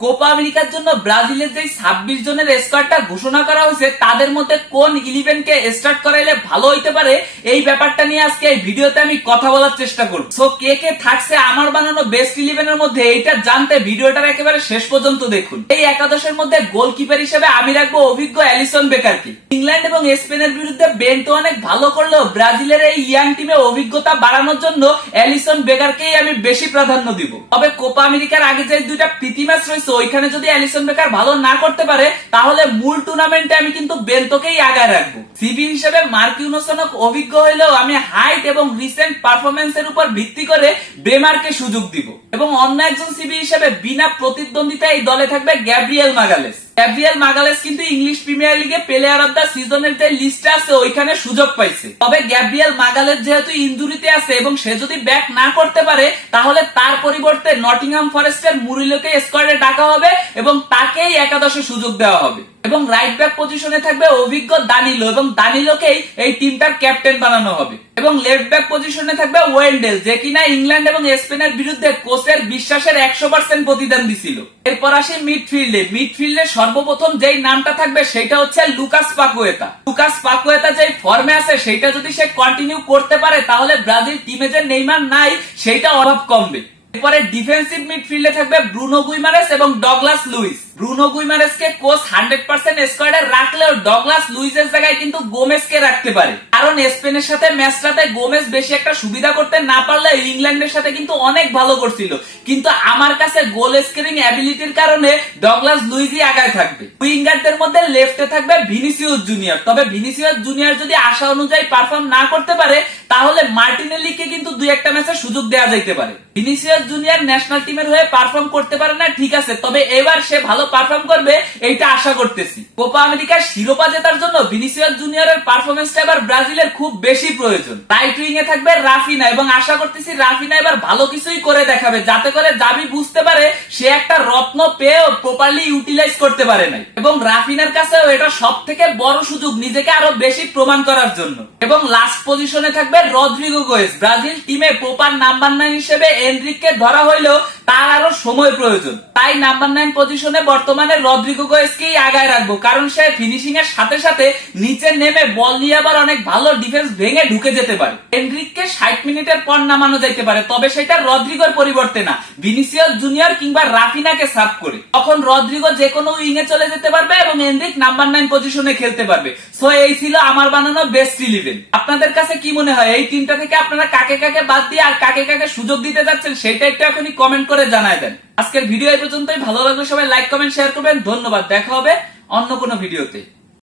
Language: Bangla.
কোপা আমেরিকার জন্য ব্রাজিলের যে ছাব্বিশ জনের স্কোয়াডটা ঘোষণা করা হয়েছে, তাদের মধ্যে কোন ইলেভেন কে স্টার্ট করাইলে ভালো হইতে পারে, এই ব্যাপারটা নিয়ে আজকে এই ভিডিওতে আমি কথা বলার চেষ্টা করব। সো কে কে থাকছে আমার বানানো বেস্ট ইলেভেনের মধ্যে, এইটা জানতে ভিডিওটার একেবারে শেষ পর্যন্ত দেখুন। এই একাদশের মধ্যে গোলকিপার হিসেবে আমি রাখব অভিজ্ঞ অ্যালিসন বেকারকে। ইংল্যান্ড এবং স্পেনের বিরুদ্ধে বেন তো অনেক ভালো করলেও ব্রাজিলের এই ইয়াং টিমে অভিজ্ঞতা বাড়ানোর জন্য অ্যালিসন বেকারকেই আমি বেশি প্রাধান্য দিব। তবে কোপা আমেরিকার আগে যে দুইটা প্রীতি ম্যাচ রয়েছে ওইখানে যদি অ্যালিসন বেকার ভালো না করতে পারে, তাহলে মূল টুর্নামেন্টে আমি কিন্তু বেন্তকেই আগায় রাখব। সিবি হিসেবে মার্কিউনোসনক অভিজ্ঞ হলেও আমি হাইট এবং রিসেন্ট পারফরমেন্স এর উপর ভিত্তি করে বেমারকে সুযোগ দিব। এবং অন্য একজন সিবি হিসেবে বিনা প্রতিদ্বন্দ্বিতায় এই দলে থাকবে গ্যাব্রিয়েল মাগালেস গ্যাব্রিয়েল মাগালেস কিন্তু ইংলিশ প্রিমিয়ার লিগে প্লেয়ার অফ দ্য সিজনের যে লিস্ট আছে, ওইখানে সুযোগ পাইছে। তবে গ্যাব্রিয়েল মাগালেস যেহেতু ইঞ্জুরিতে আছে এবং সে যদি ব্যাক না করতে পারে, তাহলে তার পরিবর্তে নটিংহাম ফরেস্টের মুরিলোকে স্কোয়াডে ডাকা হবে এবং তাকেই একাদশে সুযোগ দেওয়া হবে। এবং রাইট ব্যাক পজিশনে থাকবে অভিজ্ঞ দানিলো এবং দানিলোকেই এই টিমটার ক্যাপ্টেন বানানো হবে। এবং লেফট ব্যাক পজিশনে থাকবে ওয়েন্ডেল যে কিনা ইংল্যান্ড এবং স্পেনের বিরুদ্ধে কোচের বিশ্বাসের একশো পার্সেন্ট প্রতিদান দিছিল। এরপর আসে মিডফিল্ডে মিডফিল্ডে সর্বপ্রথম যেই নামটা থাকবে সেটা হচ্ছে লুকাস পাকুয়েতা। লুকাস পাকুয়েতা যেই ফর্মে আছে সেটা যদি সে কন্টিনিউ করতে পারে, তাহলে ব্রাজিল টিমে যে নেইমার নাই সেটা অভাব কমবে। এরপরে ডিফেন্সিভ মিডফিল্ডে থাকবে ব্রুনো গুইমারেস এবং ডগলাস লুইস। ব্রুনো গুইমারেসকে কোচ হান্ড্রেড পার্সেন্ট স্কোয়াডে রাখলেও ডগলাস লুইসের জায়গায় কিন্তু গোমেসকে রাখতে পারে। কারণ স্পেনের সাথে ম্যাচটাতে গোমেস বেশি একটা সুবিধা করতে না পারলে ইংল্যান্ডের সাথে কিন্তু অনেক ভালো করছিল। কিন্তু আমার কাছে গোল স্কোরিং অ্যাবিলিটির কারণে ডগলাস লুইসই আগায় থাকবে। উইঙ্গারদের মধ্যে লেফটে থাকবে ভিনিসিউস জুনিয়র। তবে ভিনিসিউস জুনিয়র যদি আশা অনুযায়ী পারফর্ম না করতে পারে তাহলে মার্টিনেলিকে কিন্তু দুই একটা ম্যাচে সুযোগ দেওয়া যাইতে পারে। ভিনিসিয়াস জুনিয়র ন্যাশনাল টিমের হয়ে পারফর্ম করতে পারে না, ঠিক আছে, তবে এবার সে ভালো পারফর্ম করবে, এইটা আশা করতেছি। কোপা আমেরিকার শিরোপা জেতার জন্য ভিনিসিয়াস জুনিয়রের পারফরমেন্সটা এবার ব্রাজিলের খুব বেশি প্রয়োজন। রাইট উইং এ থাকবে রাফিনা, এবং আশা করতেছি রাফিনা এবার ভালো কিছুই করে দেখাবে, যাতে করে দাবি বুঝতে পারে সে একটা রত্ন পেয়েও প্রপারলি ইউটিলাইজ করতে পারে নাই। এবং রাফিনার কাছেও এটা সব থেকে বড় সুযোগ, নিজেকে আরও বেশি প্রমাণ করার জন্য। এবং লাস্ট পজিশনে থাকবে রদ্রিগো গোয়েস ব্রাজিল টিমে প্রপার নাম্বার নাইন হিসেবে এনরিককে ধরা হইলেও তার আরও সময় প্রয়োজন। তাই নাম্বার নাইন পজিশনে বর্তমানে রদ্রিগো গোয়েসকেই আগায় রাখব, কারণ সে ফিনিশিং এর সাথে সাথে নিচে নেমে বল নিয়ে আবার অনেক ভালো ডিফেন্স ভেঙে ঢুকে যেতে পারে। এনরিককে ষাট মিনিটের পর নামানো যাইতে পারে, তবে সেটা রদ্রিগোর পরিবর্তে না ভিনিসিয়াস জুনিয়র কিংবা রাফিনাকে সাফ করে। তখন রদ্রিগো যে কোনো উইং এ চলে যেতে পারবে এবং এনরিক নাম্বার নাইন পজিশনে খেলতে পারবে। সো এই ছিল আমার বানানো বেস্ট ইলেভেন আপনাদের কাছে কি মনে হয়? এই তিনটা থেকে আপনারা কাকে কাকে বাদ দিয়ে আর কাকে কাকে সুযোগ দিতে যাচ্ছেন, সেটা একটু এখনই কমেন্ট করে জানায় দেন। আজকের ভিডিও এই পর্যন্তই। ভালো লাগলে সবাই লাইক কমেন্ট শেয়ার করবেন। ধন্যবাদ। দেখা হবে অন্য কোনো ভিডিওতে।